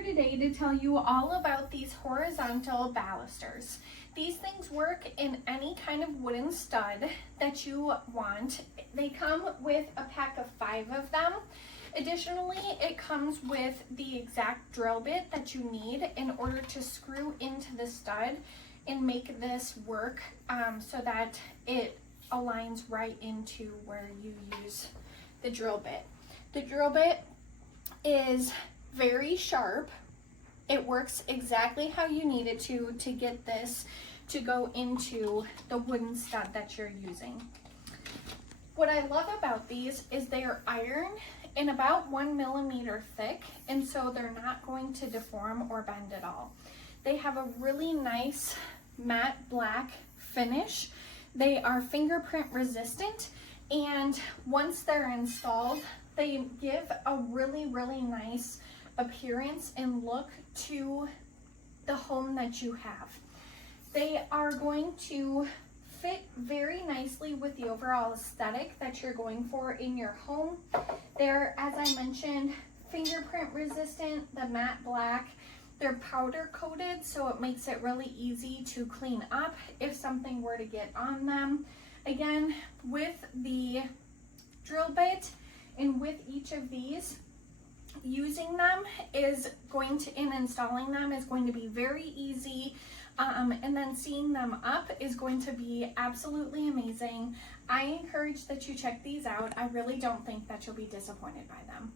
here today to tell you all about these horizontal balusters. These things work in any kind of wooden stud that you want. They come with a pack of 5 of them. Additionally, it comes with the exact drill bit that you need in order to screw into the stud and make this work so that it aligns right into where you use the drill bit. The drill bit is very sharp. It works exactly how you need it to get this to go into the wooden stud that you're using. What I love about these is they are iron and about 1 millimeter thick, and so they're not going to deform or bend at all. They have a really nice matte black finish. They are fingerprint resistant, and once they're installed, they give a really nice appearance and look to the home that you have. They are going to fit very nicely with the overall aesthetic that you're going for in your home. They're, as I mentioned, fingerprint resistant, the matte black. They're powder coated, so it makes it really easy to clean up if something were to get on them. Again, with the drill bit and with each of these, using them is going to, and installing them is going to be very easy. And then seeing them up is going to be absolutely amazing. I encourage that you check these out. I really don't think that you'll be disappointed by them.